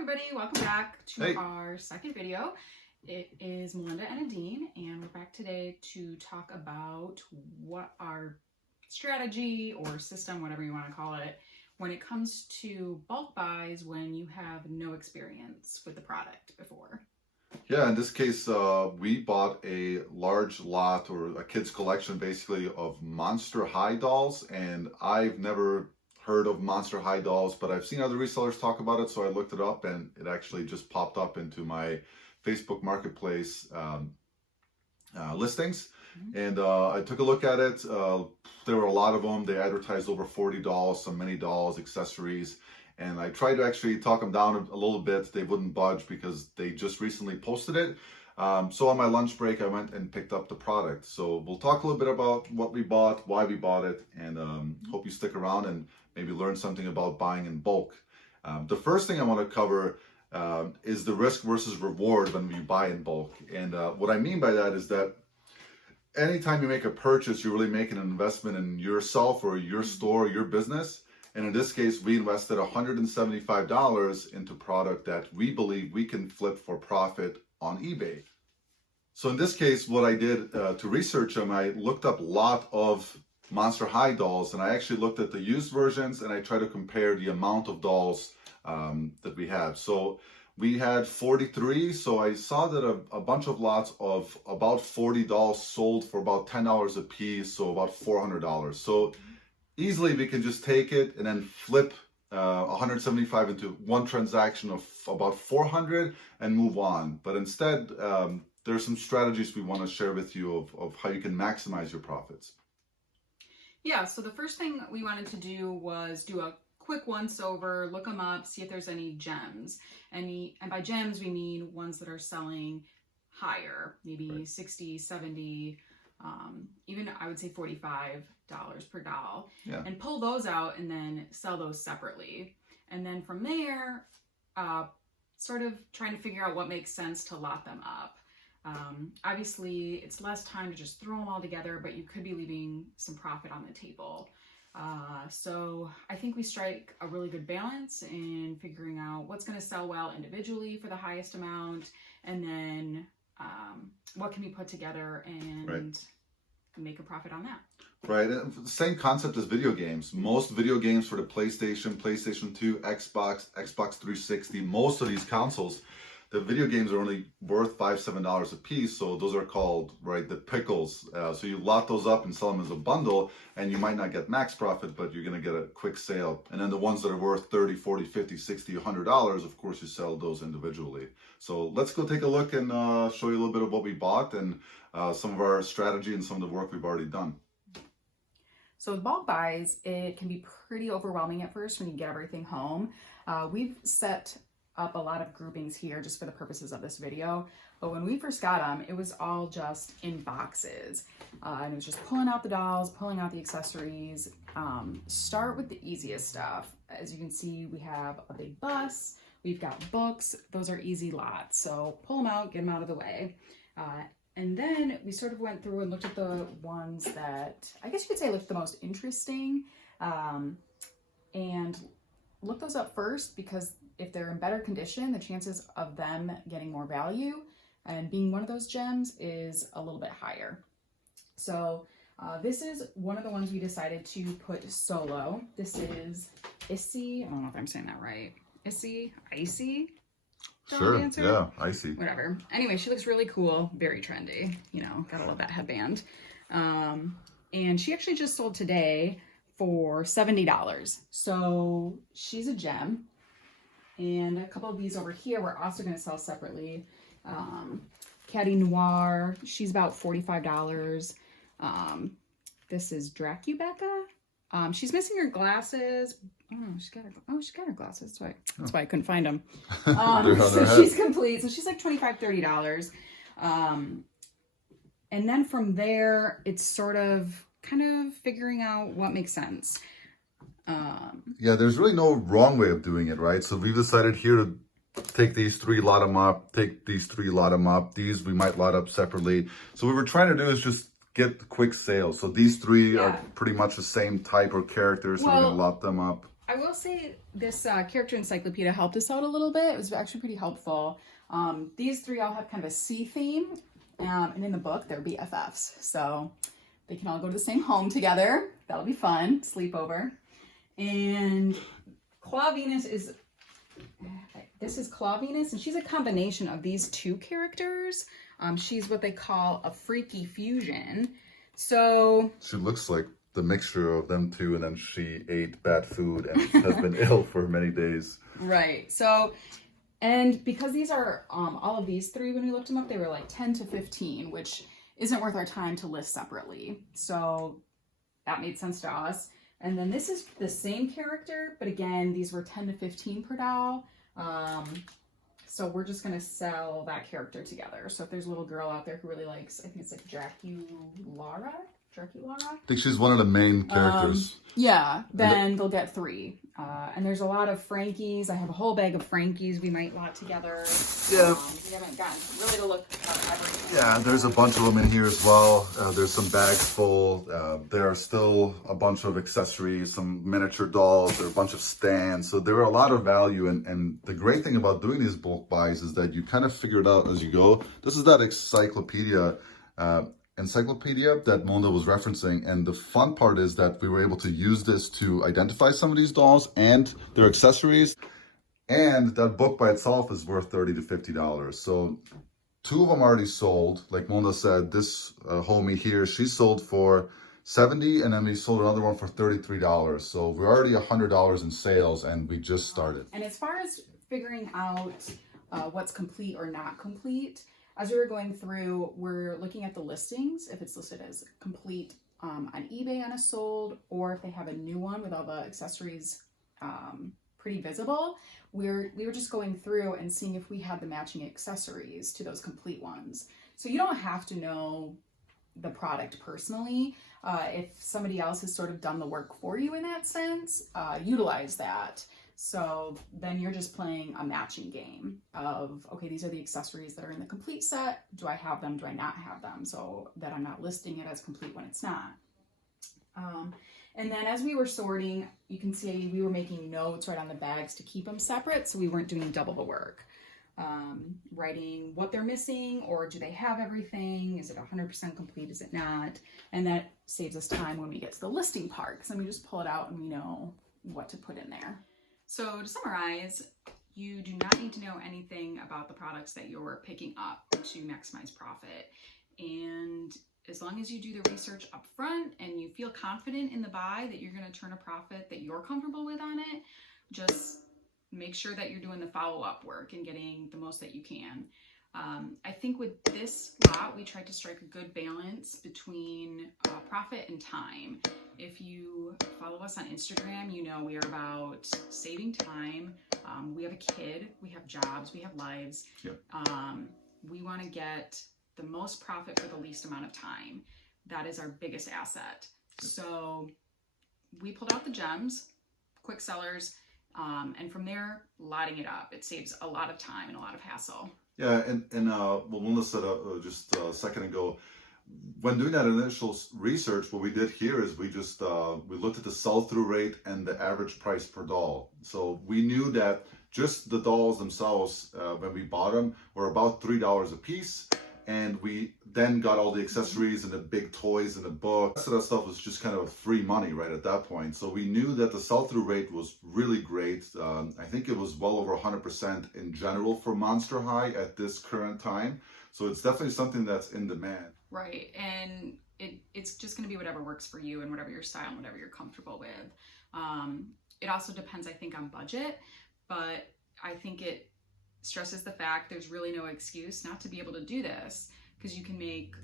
everybody, welcome back to Hey. our second video. It is Melinda and Adine, and we're back today to talk about what our strategy or system, whatever you want to call it, when it comes to bulk buys when you have no experience with the product before. Yeah, in this case, we bought a large lot or a kid's collection basically of Monster High dolls, and I've never heard of Monster High dolls, but I've seen other resellers talk about it, so I looked it up and it actually just popped up into my Facebook Marketplace listings. And I took a look at it. There were a lot of them. They advertised over 40 dolls, some mini dolls, accessories. And I tried to actually talk them down a little bit. They wouldn't budge because they just recently posted it. So on my lunch break, I went and picked up the product. So we'll talk a little bit about what we bought, why we bought it, and hope you stick around and maybe learn something about buying in bulk. The first thing I want to cover is the risk versus reward when you buy in bulk. And what I mean by that is that anytime you make a purchase, you're really making an investment in yourself or your store, your business. And in this case, we invested $175 into product that we believe we can flip for profit on eBay. So in this case, what I did to research them, I looked up a lot of Monster High dolls, and I actually looked at the used versions and I tried to compare the amount of dolls that we have. So we had 43, so I saw that a bunch of lots of about 40 dolls sold for about $10 a piece, so about $400. So easily we can just take it and then flip 175 into one transaction of about 400 and move on. But instead, there are some strategies we want to share with you of how you can maximize your profits. Yeah, so the first thing we wanted to do was do a quick once over, look them up, see if there's any gems. And by gems, we mean ones that are selling higher, maybe right. 60, 70, even I would say $45 per doll. Yeah. And pull those out and then sell those separately. And then from there, sort of trying to figure out what makes sense to lot them up. Obviously, it's less time to just throw them all together, but you could be leaving some profit on the table. So I think we strike a really good balance in figuring out what's going to sell well individually for the highest amount, and then what can be put together and right. make a profit on that. Right. And the same concept as video games. Most video games for the PlayStation, PlayStation 2, Xbox, Xbox 360, most of these consoles, the video games are only worth $5, $7 a piece. So those are called, right, the pickles. So you lot those up and sell them as a bundle, and you might not get max profit, but you're going to get a quick sale. And then the ones that are worth $30, $40, $50, $60, $100, of course, you sell those individually. So let's go take a look and show you a little bit of what we bought and some of our strategy and some of the work we've already done. So with bulk buys, it can be pretty overwhelming at first when you get everything home. We've set up a lot of groupings here just for the purposes of this video, but when we first got them, it was all just in boxes, and it was just pulling out the dolls, pulling out the accessories. Start with the easiest stuff. As you can see, we have a big bus, we've got books. Those are easy lots, so pull them out, get them out of the way. And then we sort of went through and looked at the ones that I guess you could say looked the most interesting, and look those up first, because if they're in better condition, the chances of them getting more value and being one of those gems is a little bit higher. So this is one of the ones we decided to put solo. This is Issy. I don't know if I'm saying that right. Icy? Sure, yeah, Icy. Whatever. Anyway, she looks really cool, very trendy. You know, gotta love that headband. And she actually just sold today for $70. So she's a gem. And a couple of these over here we're also going to sell separately. Caddy Noir, she's about $45. This is Dracubecca. She's missing her glasses. She's got her glasses. That's why I couldn't find them. So she's complete. So she's like $25, $30. And then from there, it's sort of kind of figuring out what makes sense. Yeah, there's really no wrong way of doing it, right? So we've decided here to take these three, lot them up, take these three, lot them up. These we might lot up separately. So what we're trying to do is just get quick sales. So these three are pretty much the same type or character, so we're going to lot them up. I will say this character encyclopedia helped us out a little bit. It was actually pretty helpful. These three all have kind of a sea theme, and in the book they're BFFs, so they can all go to the same home together. That'll be fun, sleepover. And Claw Venus is, this is Claw Venus, and she's a combination of these two characters. She's what they call a freaky fusion. So she looks like the mixture of them two, and then she ate bad food and has been ill for many days. Right. So, and because these are all of these three, when we looked them up, they were like 10 to 15, which isn't worth our time to list separately. So that made sense to us. And then this is the same character, but again, these were 10 to 15 per doll. So we're just going to sell that character together. So if there's a little girl out there who really likes, I think it's like Draculaura? I think she's one of the main characters. Yeah, then they'll get three. And there's a lot of Frankies. I have a whole bag of Frankies we might lot together. Yeah. We haven't gotten really to look at everything. Yeah, there's a bunch of them in here as well. There's some bags full. There are still a bunch of accessories, some miniature dolls, there are a bunch of stands. So there are a lot of value. And the great thing about doing these bulk buys is that you kind of figure it out as you go. This is that encyclopedia that Mona was referencing, and the fun part is that we were able to use this to identify some of these dolls and their accessories, and that book by itself is worth $30 to $50. So 2 of them already sold. Like Mona said, this homie here, she sold for $70, and then we sold another one for $33. So we're already $100 in sales, and we just started. And as far as figuring out what's complete or not complete, as we were going through, we're looking at the listings, if it's listed as complete on eBay on a sold, or if they have a new one with all the accessories pretty visible. We were just going through and seeing if we had the matching accessories to those complete ones. So you don't have to know the product personally. If somebody else has sort of done the work for you in that sense, utilize that. So then you're just playing a matching game of, okay, these are the accessories that are in the complete set. Do I have them? Do I not have them? So that I'm not listing it as complete when it's not. And then as we were sorting, you can see we were making notes right on the bags to keep them separate, so we weren't doing double the work. Writing what they're missing, or do they have everything? Is it 100% complete? Is it not? And that saves us time when we get to the listing part, because then we just pull it out and we know what to put in there. So to summarize, you do not need to know anything about the products that you're picking up to maximize profit. And as long as you do the research up front and you feel confident in the buy that you're going to turn a profit that you're comfortable with on it, just make sure that you're doing the follow-up work and getting the most that you can. I think with this lot, we tried to strike a good balance between profit and time. If you follow us on Instagram, you know we are about saving time. We have a kid, we have jobs, we have lives. Yep. We want to get the most profit for the least amount of time. That is our biggest asset. So we pulled out the gems, quick sellers, and from there, lotting it up. It saves a lot of time and a lot of hassle. Yeah, and what Melinda said just a second ago, when doing that initial research, what we did here is we just we looked at the sell-through rate and the average price per doll. So we knew that just the dolls themselves, when we bought them, were about $3 a piece. And we then got all the accessories and the big toys and the books. So that stuff was just kind of free money right at that point. So we knew that the sell-through rate was really great. I think it was well over 100% in general for Monster High at this current time. So it's definitely something that's in demand. Right, and it's just going to be whatever works for you and whatever your style and whatever you're comfortable with. It also depends, I think, on budget, but I think it stresses the fact there's really no excuse not to be able to do this, because you can make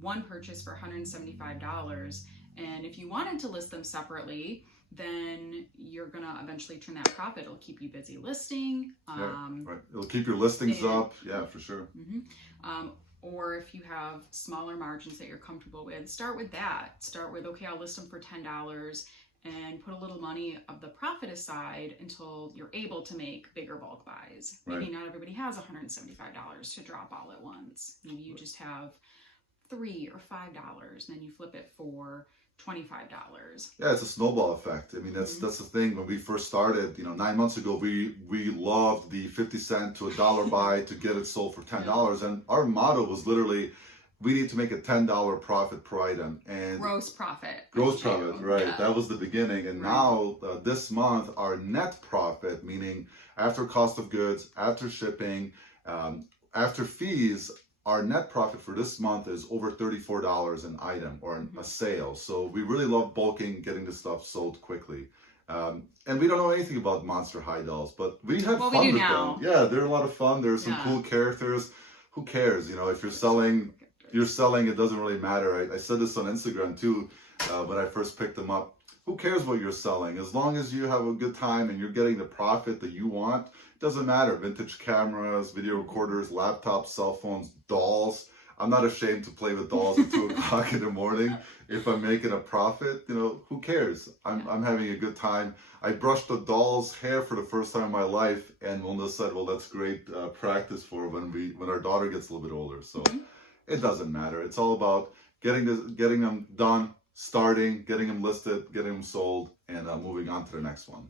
one purchase for $175, and if you wanted to list them separately, then you're gonna eventually turn that profit. It'll keep you busy listing. Right. It'll keep your listings up. Yeah, for sure. Mm-hmm. Or if you have smaller margins that you're comfortable with, start with that. Start with, okay, I'll list them for $10 and put a little money of the profit aside until you're able to make bigger bulk buys. Maybe not everybody has $175 to drop all at once. Maybe you just have $3 or $5, and then you flip it for $25. Yeah, it's a snowball effect. I mean, that's the thing. When we first started, 9 months ago, we loved the 50 cent to $1 buy to get it sold for $10, and our motto was literally, we need to make a $10 profit per item. And gross profit. Gross profit, right? Yeah. That was the beginning, and now this month, our net profit, meaning after cost of goods, after shipping, after fees, our net profit for this month is over $34 an item or a sale. So we really love bulking, getting the stuff sold quickly. And we don't know anything about Monster High dolls, but we had fun with them. Yeah, they're a lot of fun. There's some cool characters. Who cares? If you're selling, it doesn't really matter. I said this on Instagram too when I first picked them up. Who cares what you're selling? As long as you have a good time and you're getting the profit that you want, it doesn't matter. Vintage cameras, video recorders, laptops, cell phones, dolls. I'm not ashamed to play with dolls at 2 o'clock in the morning. If I'm making a profit, who cares? I'm having a good time. I brushed the doll's hair for the first time in my life, and Melinda said, well, that's great practice for when our daughter gets a little bit older. So it doesn't matter. It's all about getting them done, starting, getting them listed, getting them sold, and moving on to the next one.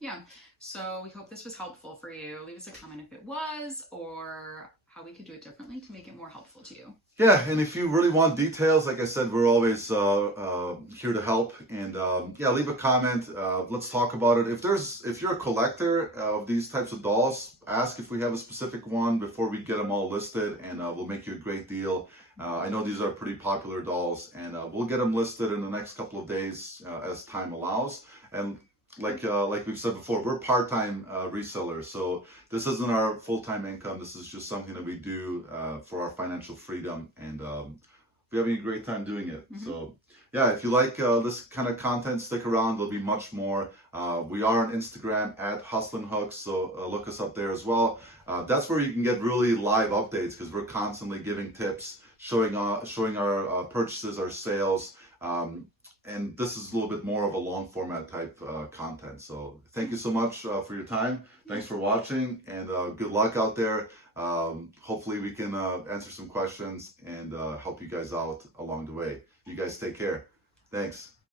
Yeah. So we hope this was helpful for you. Leave us a comment if it was, or how we could do it differently to make it more helpful to you. Yeah, and if you really want details, like I said, we're always here to help. And leave a comment. Let's talk about it. If you're a collector of these types of dolls, ask if we have a specific one before we get them all listed, and we'll make you a great deal. I know these are pretty popular dolls, and we'll get them listed in the next couple of days as time allows. And like we've said before, we're part-time resellers, so this isn't our full-time income. This is just something that we do for our financial freedom, and we're having a great time doing it. So yeah, if you like this kind of content, stick around. There'll be much more. We are on Instagram at Hustlin' Hooks, so look us up there as well. That's where you can get really live updates, because we're constantly giving tips, showing our purchases, our sales. And this is a little bit more of a long format type content. So thank you so much for your time. Thanks for watching, and good luck out there. Hopefully we can answer some questions and help you guys out along the way. You guys take care. Thanks.